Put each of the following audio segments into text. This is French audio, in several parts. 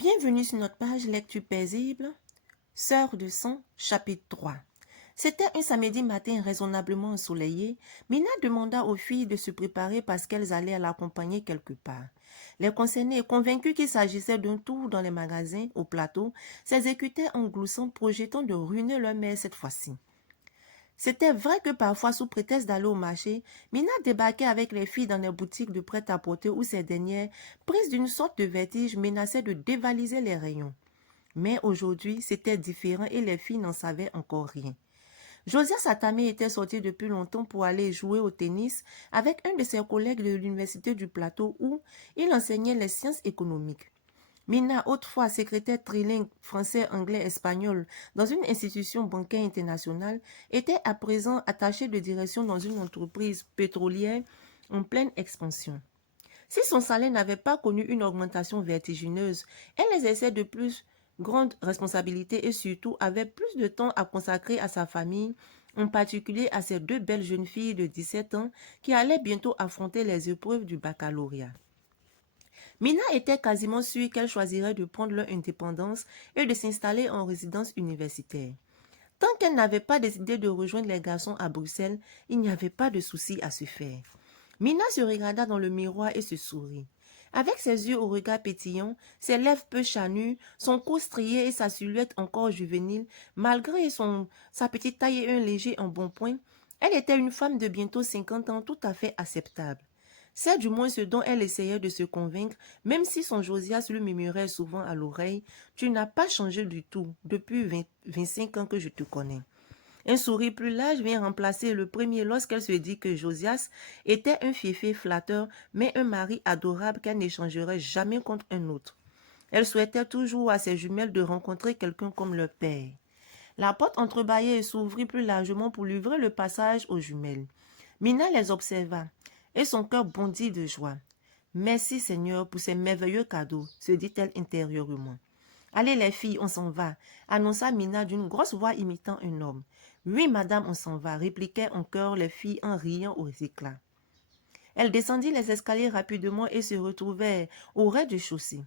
Bienvenue sur notre page Lecture paisible, Sœur de sang, chapitre 3. C'était un samedi matin raisonnablement ensoleillé. Mina demanda aux filles de se préparer parce qu'elles allaient l'accompagner quelque part. Les concernés, convaincus qu'il s'agissait d'un tour dans les magasins au plateau, s'exécutaient en gloussant, projetant de ruiner leur mère cette fois-ci. C'était vrai que parfois, sous prétexte d'aller au marché, Mina débarquait avec les filles dans les boutiques de prêt-à-porter où ces dernières, prises d'une sorte de vertige, menaçaient de dévaliser les rayons. Mais aujourd'hui, c'était différent et les filles n'en savaient encore rien. Josias Atami était sorti depuis longtemps pour aller jouer au tennis avec un de ses collègues de l'université du Plateau où il enseignait les sciences économiques. Mina, autrefois secrétaire trilingue français-anglais-espagnol dans une institution bancaire internationale, était à présent attachée de direction dans une entreprise pétrolière en pleine expansion. Si son salaire n'avait pas connu une augmentation vertigineuse, elle exerçait de plus grandes responsabilités et surtout avait plus de temps à consacrer à sa famille, en particulier à ses deux belles jeunes filles de 17 ans qui allaient bientôt affronter les épreuves du baccalauréat. Mina était quasiment sûre qu'elle choisirait de prendre leur indépendance et de s'installer en résidence universitaire. Tant qu'elle n'avait pas décidé de rejoindre les garçons à Bruxelles, il n'y avait pas de souci à se faire. Mina se regarda dans le miroir et se sourit. Avec ses yeux au regard pétillant, ses lèvres peu charnues, son cou strié et sa silhouette encore juvénile, malgré sa petite taille et un léger embonpoint, elle était une femme de bientôt 50 ans tout à fait acceptable. C'est du moins ce dont elle essayait de se convaincre, même si son Josias lui murmurait souvent à l'oreille « Tu n'as pas changé du tout depuis 25 ans que je te connais ». Un sourire plus large vient remplacer le premier lorsqu'elle se dit que Josias était un fiefé flatteur, mais un mari adorable qu'elle n'échangerait jamais contre un autre. Elle souhaitait toujours à ses jumelles de rencontrer quelqu'un comme leur père. La porte entrebâillée s'ouvrit plus largement pour livrer le passage aux jumelles. Mina les observa et son cœur bondit de joie. Merci Seigneur pour ces merveilleux cadeaux, se dit-elle intérieurement. Allez les filles, on s'en va, annonça Mina d'une grosse voix imitant un homme. Oui, madame, on s'en va, répliquaient en chœur les filles en riant aux éclats. Elle descendit les escaliers rapidement et se retrouvait au rez-de-chaussée.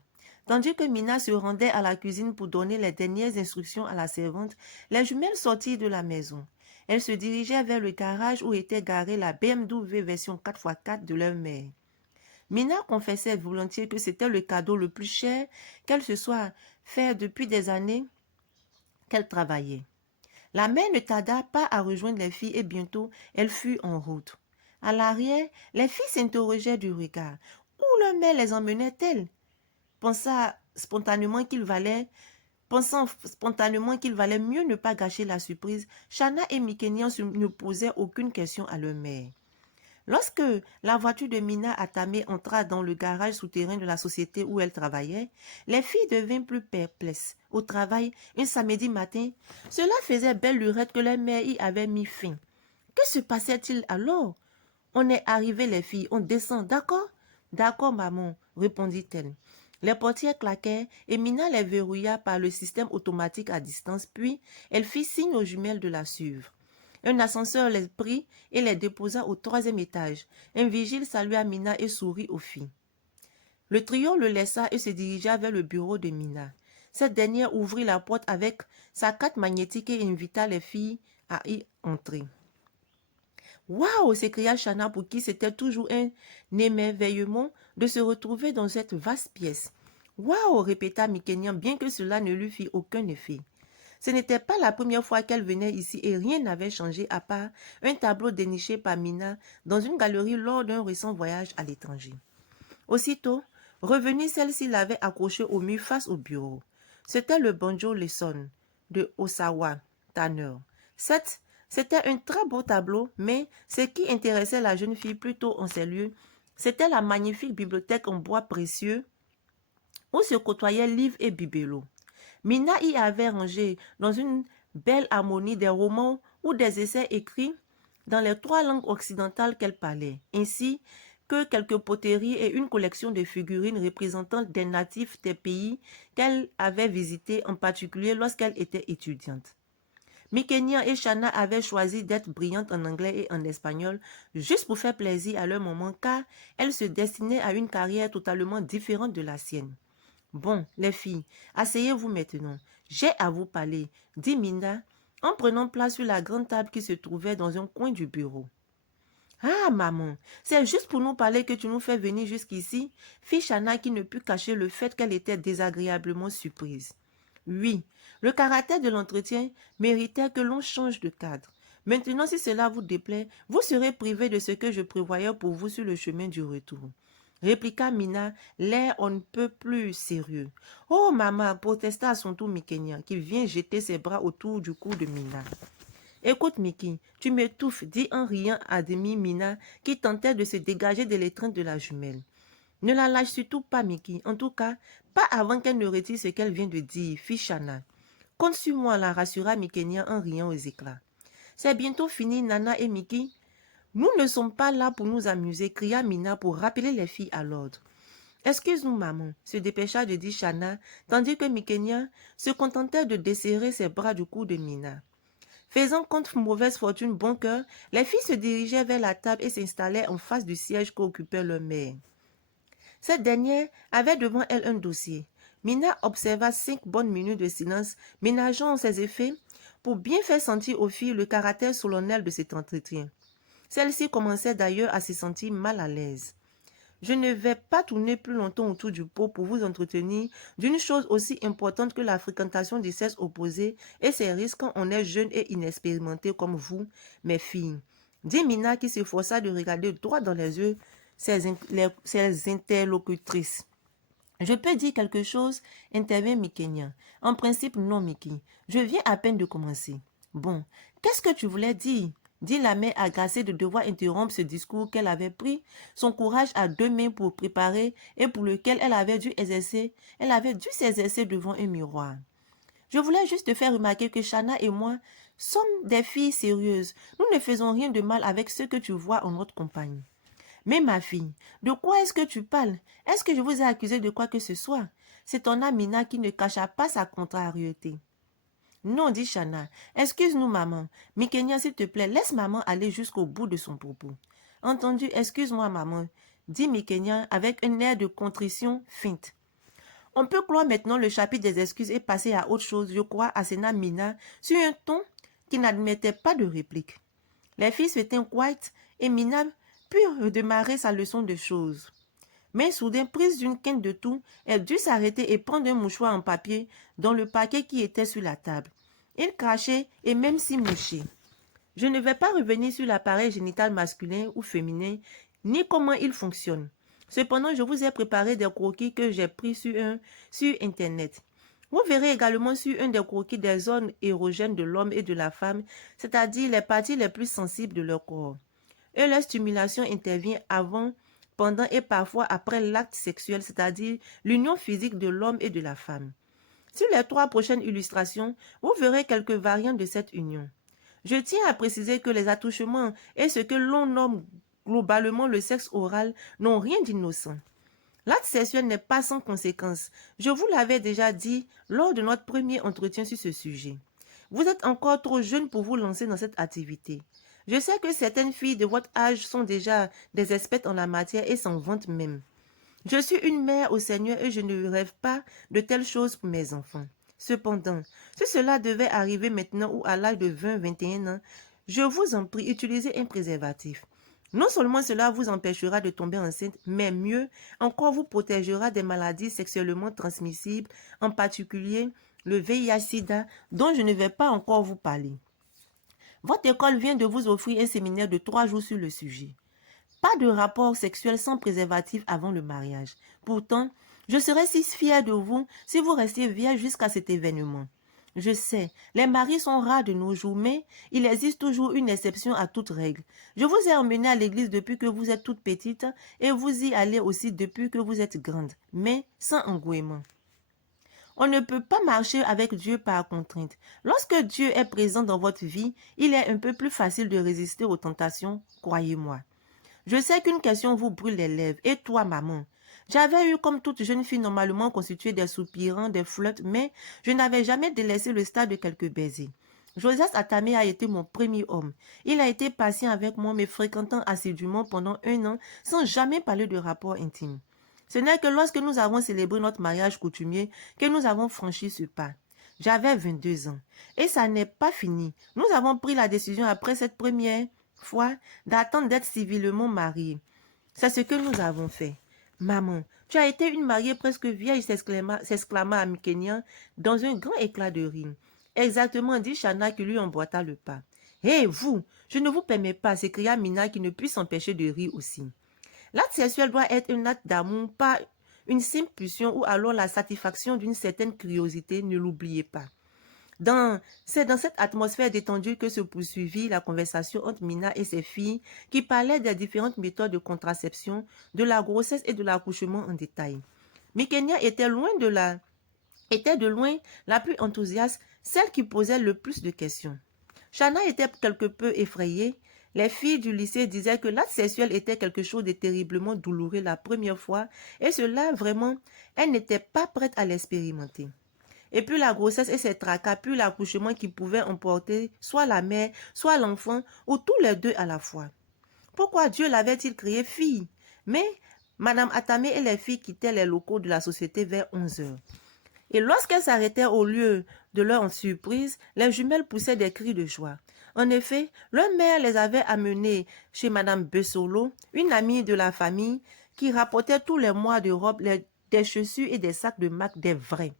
Tandis que Mina se rendait à la cuisine pour donner les dernières instructions à la servante, les jumelles sortirent de la maison. Elles se dirigeaient vers le garage où était garée la BMW version 4x4 de leur mère. Mina confessait volontiers que c'était le cadeau le plus cher qu'elle se soit fait depuis des années qu'elle travaillait. La mère ne tarda pas à rejoindre les filles et bientôt elle fut en route. À l'arrière, les filles s'interrogeaient du regard. Où leur mère les emmenait-elle? Pensant spontanément qu'il valait mieux ne pas gâcher la surprise, Shana et Mikenian ne posaient aucune question à leur mère. Lorsque la voiture de Mina Atame entra dans le garage souterrain de la société où elle travaillait, les filles devinrent plus perplexes. Au travail, un samedi matin, cela faisait belle lurette que leur mère y avait mis fin. Que se passait-il alors? On est arrivé les filles, on descend, d'accord? D'accord maman, répondit-elle. Les portières claquèrent et Mina les verrouilla par le système automatique à distance, puis elle fit signe aux jumelles de la suivre. Un ascenseur les prit et les déposa au 3e étage. Un vigile salua Mina et sourit aux filles. Le trio le laissa et se dirigea vers le bureau de Mina. Cette dernière ouvrit la porte avec sa carte magnétique et invita les filles à y entrer. « Waouh !» s'écria Shana pour qui c'était toujours un émerveillement de se retrouver dans cette vaste pièce. « Waouh !» répéta Mikenian bien que cela ne lui fit aucun effet. Ce n'était pas la première fois qu'elle venait ici et rien n'avait changé à part un tableau déniché par Mina dans une galerie lors d'un récent voyage à l'étranger. Aussitôt, revenue, celle-ci l'avait accroché au mur face au bureau. C'était le banjo Lesson de Osawa Tanner. C'était un très beau tableau, mais ce qui intéressait la jeune fille plutôt en ces lieux, c'était la magnifique bibliothèque en bois précieux où se côtoyaient livres et bibelots. Mina y avait rangé dans une belle harmonie des romans ou des essais écrits dans les 3 langues occidentales qu'elle parlait, ainsi que quelques poteries et une collection de figurines représentant des natifs des pays qu'elle avait visités, en particulier lorsqu'elle était étudiante. Mikenian et Shana avaient choisi d'être brillantes en anglais et en espagnol juste pour faire plaisir à leur maman car elles se destinaient à une carrière totalement différente de la sienne. Bon, les filles, asseyez-vous maintenant. J'ai à vous parler, dit Mina, en prenant place sur la grande table qui se trouvait dans un coin du bureau. Ah, maman, c'est juste pour nous parler que tu nous fais venir jusqu'ici, fit Chana qui ne put cacher le fait qu'elle était désagréablement surprise. Oui, le caractère de l'entretien méritait que l'on change de cadre. Maintenant, si cela vous déplaît, vous serez privé de ce que je prévoyais pour vous sur le chemin du retour. Répliqua Mina, l'air on ne peut plus sérieux. Oh, maman, protesta à son tour Mikenya, qui vient jeter ses bras autour du cou de Mina. Écoute, Mickey, tu m'étouffes, dit en riant à demi Mina, qui tentait de se dégager de l'étreinte de la jumelle. Ne la lâche surtout pas, Mickey. En tout cas, pas avant qu'elle ne retire ce qu'elle vient de dire, fit Chana. Compte sur moi, la rassura Mikenya en riant aux éclats. C'est bientôt fini, Nana et Mickey. Nous ne sommes pas là pour nous amuser, cria Mina pour rappeler les filles à l'ordre. Excuse-nous, maman, se dépêcha de dire Chana, tandis que Mikenya se contentait de desserrer ses bras du cou de Mina. Faisant contre mauvaise fortune bon cœur, les filles se dirigeaient vers la table et s'installaient en face du siège qu'occupait leur mère. Cette dernière avait devant elle un dossier. Mina observa 5 bonnes minutes de silence, ménageant ses effets pour bien faire sentir aux filles le caractère solennel de cet entretien. Celle-ci commençait d'ailleurs à se sentir mal à l'aise. Je ne vais pas tourner plus longtemps autour du pot pour vous entretenir d'une chose aussi importante que la fréquentation du sexe opposé et ses risques quand on est jeune et inexpérimenté comme vous, mes filles, dit Mina qui s'efforça de regarder droit dans les yeux ses interlocutrices. Je peux dire quelque chose, intervint Mikenya. En principe, non, Miki. Je viens à peine de commencer. Bon, qu'est-ce que tu voulais dire? Dit la mère agacée de devoir interrompre ce discours qu'elle avait pris, son courage à 2 mains pour préparer et pour lequel elle avait dû s'exercer devant un miroir. Je voulais juste te faire remarquer que Chana et moi sommes des filles sérieuses. Nous ne faisons rien de mal avec ce que tu vois en notre compagnie. Mais ma fille, de quoi est-ce que tu parles? Est-ce que je vous ai accusé de quoi que ce soit? C'est ton Amina qui ne cacha pas sa contrariété. Non, dit Chana. Excuse-nous, maman. Mikenya, s'il te plaît, laisse maman aller jusqu'au bout de son propos. Entendu, excuse-moi, maman, dit Mikenya avec un air de contrition feinte. On peut clore maintenant le chapitre des excuses et passer à autre chose, je crois, assena Mina, sur un ton qui n'admettait pas de réplique. Les filles se tinrent quiet et Mina put redémarrer sa leçon de choses. Mais soudain, prise d'une quinte de tout, elle dut s'arrêter et prendre un mouchoir en papier dans le paquet qui était sur la table. Il crachait et même s'y mouchait. Je ne vais pas revenir sur l'appareil génital masculin ou féminin, ni comment il fonctionne. Cependant, je vous ai préparé des croquis que j'ai pris sur Internet. Vous verrez également sur un des croquis des zones érogènes de l'homme et de la femme, c'est-à-dire les parties les plus sensibles de leur corps. Et leur stimulation intervient avant, pendant et parfois après l'acte sexuel, c'est-à-dire l'union physique de l'homme et de la femme. Sur les 3 prochaines illustrations, vous verrez quelques variantes de cette union. Je tiens à préciser que les attouchements et ce que l'on nomme globalement le sexe oral n'ont rien d'innocent. L'acte sexuel n'est pas sans conséquence. Je vous l'avais déjà dit lors de notre premier entretien sur ce sujet. Vous êtes encore trop jeune pour vous lancer dans cette activité. Je sais que certaines filles de votre âge sont déjà des expertes en la matière et s'en vantent même. Je suis une mère au Seigneur et je ne rêve pas de telles choses pour mes enfants. Cependant, si cela devait arriver maintenant ou à l'âge de 20-21 ans, je vous en prie, utilisez un préservatif. Non seulement cela vous empêchera de tomber enceinte, mais mieux encore vous protégera des maladies sexuellement transmissibles, en particulier le VIH-Sida, dont je ne vais pas encore vous parler. Votre école vient de vous offrir un séminaire de 3 jours sur le sujet. Pas de rapport sexuel sans préservatif avant le mariage. Pourtant, je serais si fière de vous si vous restiez vierge jusqu'à cet événement. Je sais, les maris sont rares de nos jours, mais il existe toujours une exception à toute règle. Je vous ai emmené à l'église depuis que vous êtes toute petite et vous y allez aussi depuis que vous êtes grande, mais sans engouement. On ne peut pas marcher avec Dieu par contrainte. Lorsque Dieu est présent dans votre vie, il est un peu plus facile de résister aux tentations, croyez-moi. Je sais qu'une question vous brûle les lèvres. Et toi, maman? J'avais eu comme toute jeune fille normalement constituée des soupirants, des flirts, mais je n'avais jamais délaissé le stade de quelques baisers. Josias Atame a été mon premier homme. Il a été patient avec moi, me fréquentant assidûment pendant 1 an, sans jamais parler de rapport intime. Ce n'est que lorsque nous avons célébré notre mariage coutumier que nous avons franchi ce pas. J'avais 22 ans. Et ça n'est pas fini. Nous avons pris la décision après cette première fois d'attendre d'être civilement mariés. C'est ce que nous avons fait. Maman, tu as été une mariée presque vieille, s'exclama Amikénia dans un grand éclat de rire. Exactement, dit Chana qui lui emboîta le pas. Hé, vous, je ne vous permets pas, s'écria Mina qui ne put s'empêcher de rire aussi. L'acte sexuel doit être un acte d'amour, pas une simple pulsion ou alors la satisfaction d'une certaine curiosité, ne l'oubliez pas. C'est dans cette atmosphère détendue que se poursuivit la conversation entre Mina et ses filles qui parlaient des différentes méthodes de contraception, de la grossesse et de l'accouchement en détail. Mikenya était de loin la plus enthousiaste, celle qui posait le plus de questions. Shana était quelque peu effrayée. Les filles du lycée disaient que l'acte sexuel était quelque chose de terriblement douloureux la première fois et cela vraiment, elle n'était pas prête à l'expérimenter. Et puis la grossesse et ses tracas, puis l'accouchement qui pouvait emporter soit la mère, soit l'enfant, ou tous les deux à la fois. Pourquoi Dieu l'avait-il créée fille? Mais Madame Atame et les filles quittaient les locaux de la société vers 11 heures. Et lorsqu'elles s'arrêtaient au lieu de leur surprise, les jumelles poussaient des cris de joie. En effet, leur mère les avait amenées chez Madame Bessolo, une amie de la famille, qui rapportait tous les mois de robes, des chaussures et des sacs de marque des vrais.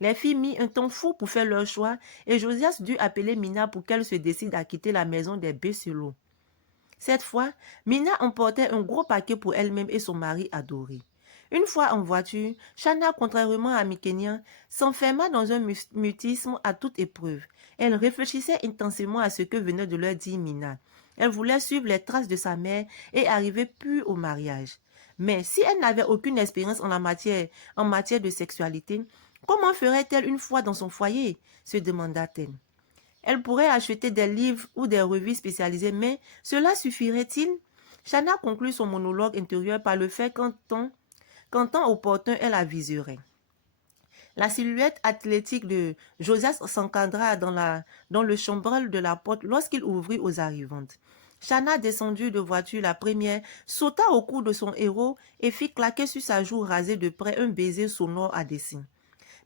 Les filles mirent un temps fou pour faire leur choix et Josias dut appeler Mina pour qu'elle se décide à quitter la maison des Bessolo. Cette fois, Mina emportait un gros paquet pour elle-même et son mari adoré. Une fois en voiture, Shana, contrairement à Mikenya, s'enferma dans un mutisme à toute épreuve. Elle réfléchissait intensément à ce que venait de leur dire Mina. Elle voulait suivre les traces de sa mère et arriver pure au mariage. Mais si elle n'avait aucune expérience en matière de sexualité, comment ferait-elle une fois dans son foyer? Se demanda-t-elle. Elle pourrait acheter des livres ou des revues spécialisées, mais cela suffirait-il? Shana conclut son monologue intérieur par le fait qu'en temps opportun, elle aviserait. La silhouette athlétique de Josias s'encadra dans le chombrel de la porte lorsqu'il ouvrit aux arrivantes. Shana descendit de voiture la première, sauta au cou de son héros et fit claquer sur sa joue rasée de près un baiser sonore à dessein.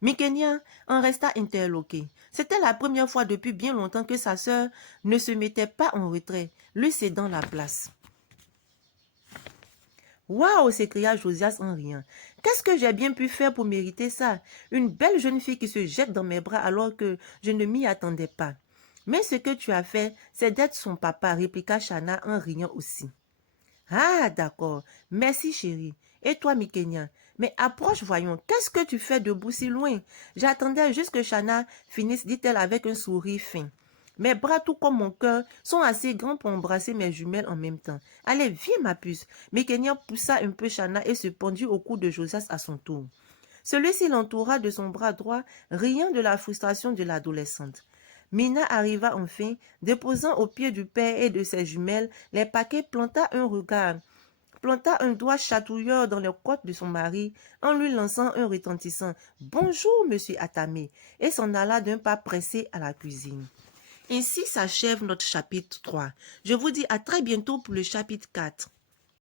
Mikenya en resta interloqué. C'était la première fois depuis bien longtemps que sa sœur ne se mettait pas en retrait, lui cédant la place. « Waouh !» s'écria Josias en riant. « Qu'est-ce que j'ai bien pu faire pour mériter ça? Une belle jeune fille qui se jette dans mes bras alors que je ne m'y attendais pas. » « Mais ce que tu as fait, c'est d'être son papa, » répliqua Shana en riant aussi. « Ah, d'accord. Merci, chérie. Et toi, Mikenya? Mais approche, voyons. Qu'est-ce que tu fais debout si loin? J'attendais juste que Shana finisse, dit-elle avec un sourire fin. Mes bras, tout comme mon cœur, sont assez grands pour embrasser mes jumelles en même temps. Allez, viens, ma puce. Mikenya poussa un peu Shana et se pendit au cou de Josias à son tour. Celui-ci l'entoura de son bras droit, riant de la frustration de l'adolescente. Mina arriva enfin, déposant au pied du père et de ses jumelles les paquets, planta un doigt chatouilleur dans les côtes de son mari en lui lançant un retentissant « Bonjour, monsieur Atame » et s'en alla d'un pas pressé à la cuisine. Ainsi s'achève notre chapitre 3. Je vous dis à très bientôt pour le chapitre 4.